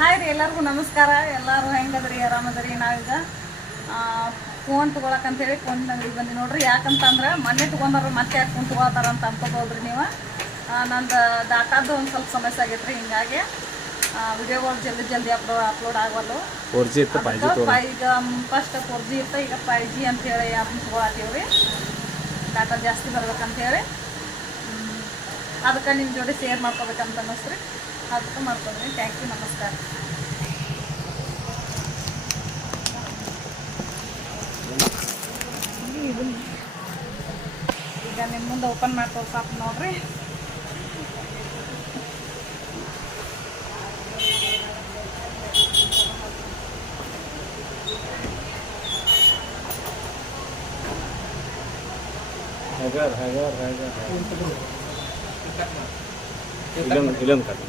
Hi ರೀ ಎಲ್ಲರಿಗೂ ನಮಸ್ಕಾರ. ಎಲ್ಲರೂ ಹೆಂಗದ್ರಿ, ಆರಾಮದ್ರಿ? ನಾವೀಗ ಫೋನ್ ತೊಗೊಳಕಂತೇಳಿ ಫೋನ್ ಅಂಗಡಿಗೆ ಬಂದು ನೋಡ್ರಿ. ಯಾಕಂತಂದ್ರೆ ಮೊನ್ನೆ ತೊಗೊಂಡ್ರು ಮತ್ತೆ ಯಾಕೆ ಫೋನ್ ತೊಗೊಳ್ತಾರ ಅಂತ ಅನ್ಕೋಬೋದ್ರಿ ನೀವು. ನಂದು ಡಾಟಾದ್ದು ಒಂದು ಸ್ವಲ್ಪ ಸಮಸ್ಯೆ ಆಗೈತೆ ರೀ. ಹಿಂಗಾಗಿ ವಿಡಿಯೋಗಳು ಜಲ್ದಿ ಅಪ್ಲೋಡ್ ಆಗವಲ್ಲು. 4G ಇತ್ತು, 5G ಈಗ ಫಸ್ಟ್ 4G ಇತ್ತು, ಈಗ 5G ಅಂತೇಳಿ ಅದನ್ನ ತೊಗೊಳತ್ತೀವಿ ರೀ. ಡಾಟಾ ಜಾಸ್ತಿ ಬರ್ಬೇಕಂತೇಳಿ ಅದಕ್ಕೆ ನಿಮ್ಮ ಜೋಡಿ ಶೇರ್ ಮಾಡ್ಕೋಬೇಕಂತ ಅನ್ನಿಸ್ರಿ. ಅದಕ್ಕೆ ಮಾಡ್ಕೊಂಡ್ರಿ. ಥ್ಯಾಂಕ್ ಯು, ನಮಸ್ಕಾರ. ಈಗ ನಿಮ್ಮ ಮುಂದೆ ಓಪನ್ ಮಾಡ್ಕೋ ಸಾಕು ನೋಡ್ರಿ. ಇಲ್ಲೊಂದು ಕಟ್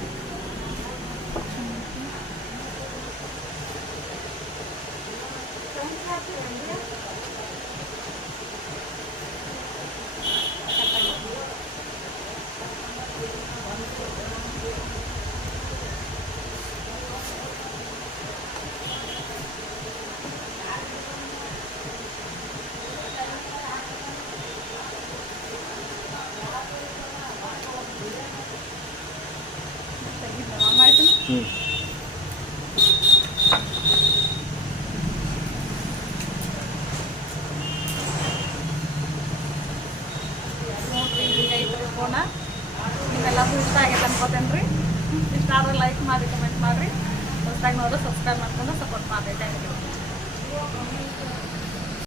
ಫೋನ ನಿಮ್ಮೆಲ್ಲರಿಗೂ ಇಷ್ಟ ಆಗೈತೆ ಅನ್ಕೋತೇನೆ ರೀ. ಇಷ್ಟ ಆದರೆ ಲೈಕ್ ಮಾಡಿ, ಕಮೆಂಟ್ ಮಾಡಿರಿ. ಹೊಸದಾಗಿ ನೋಡ್ರಿ ಸಬ್ಸ್ಕ್ರೈಬ್ ಮಾಡ್ಕೊಂಡು ಸಪೋರ್ಟ್ ಮಾಡಿ. Thank you.